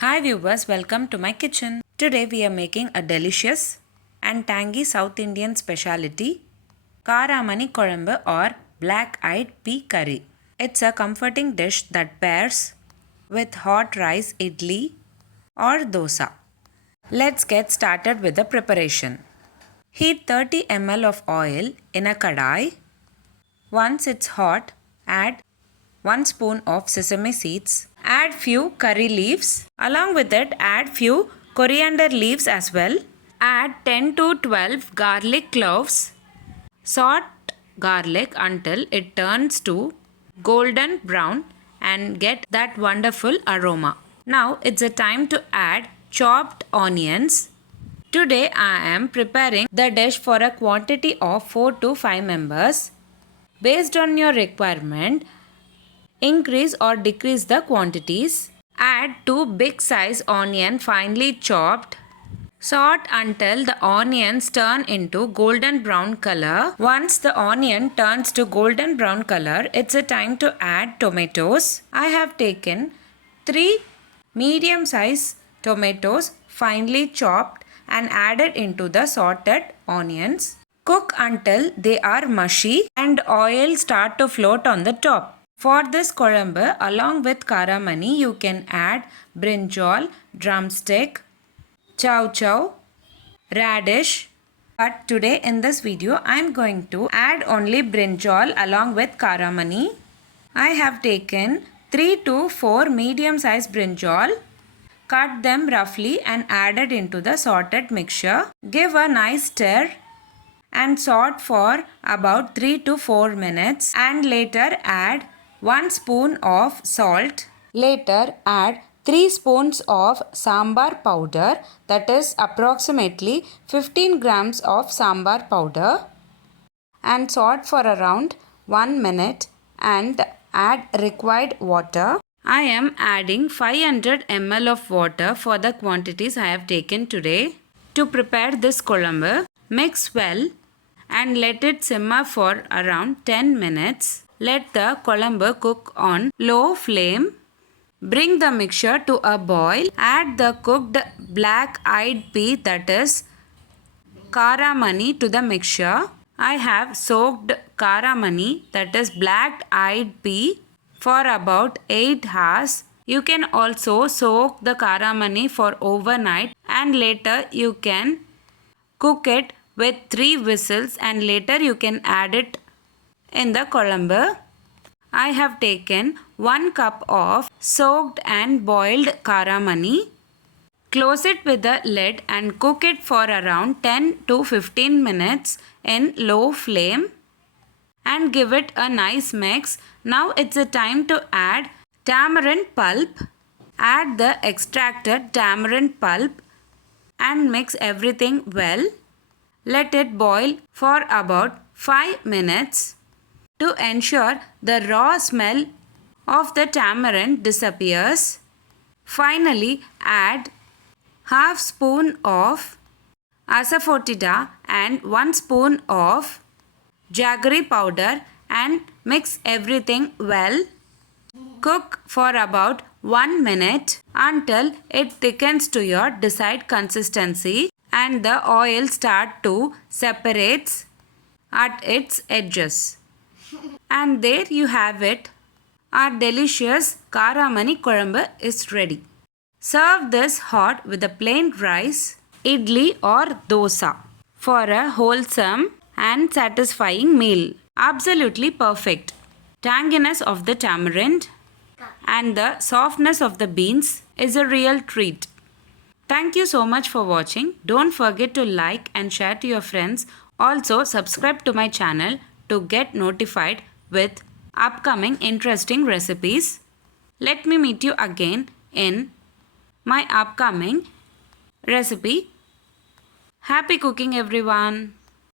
Hi viewers, welcome to my kitchen. Today we are making a delicious and tangy South Indian speciality, Karamani Kuzhambu or black-eyed pea curry. It's a comforting dish that pairs with hot rice idli or dosa. Let's get started with the preparation. Heat 30 ml of oil in a kadai. Once it's hot, add 1 spoon of sesame seeds. Add few curry leaves. Along with it, add few coriander leaves as well. Add 10 to 12 garlic cloves. Saute garlic until it turns to golden brown and get that wonderful aroma. Now it's a time to add chopped onions. Today I am preparing the dish for a quantity of 4 to 5 members. Based on your requirement, increase or decrease the quantities. Add 2 big size onion finely chopped. Saute until the onions turn into golden brown color. Once the onion turns to golden brown color, it's a time to add tomatoes. I have taken 3 medium size tomatoes finely chopped and added into the sauteed onions. Cook until they are mushy and oil start to float on the top. For this Kuzhambu, along with Karamani, you can add brinjal, drumstick, chow chow, radish. But today in this video, I am going to add only brinjal along with Karamani. I have taken 3 to 4 medium sized brinjal. Cut them roughly and added into the sauteed mixture. Give a nice stir and saute for about 3 to 4 minutes and later add 1 spoon of salt. Later add 3 spoons of sambar powder, that is approximately 15 grams of sambar powder, and saute for around 1 minute and add required water. I am adding 500 ml of water for the quantities I have taken today. To prepare this Kuzhambu, mix well and let it simmer for around 10 minutes. Let the Kuzhambu cook on low flame. Bring the mixture to a boil. Add the cooked black-eyed pea, that is Karamani, to the mixture. I have soaked Karamani, that is black-eyed pea, for about 8 hours. You can also soak the Karamani for overnight and later you can cook it with 3 whistles and later you can add it in the Kuzhambu. I have taken 1 cup of soaked and boiled Karamani. Close it with the lid and cook it for around 10 to 15 minutes in low flame and give it a nice mix. Now it's a time to add tamarind pulp. Add the extracted tamarind pulp and mix everything well. Let it boil for about 5 minutes to ensure the raw smell of the tamarind disappears. Finally, add half spoon of asafoetida and 1 spoon of jaggery powder and mix everything well. Cook for about 1 minute until it thickens to your desired consistency and the oil start to separate at its edges. And there you have it. Our delicious Karamani Kuzhambu is ready. Serve this hot with a plain rice, idli or dosa for a wholesome and satisfying meal. Absolutely perfect. Tanginess of the tamarind and the softness of the beans is a real treat. Thank you so much for watching. Don't forget to like and share to your friends. Also subscribe to my channel to get notified with upcoming interesting recipes. Let me meet you again in my upcoming recipe. Happy cooking everyone!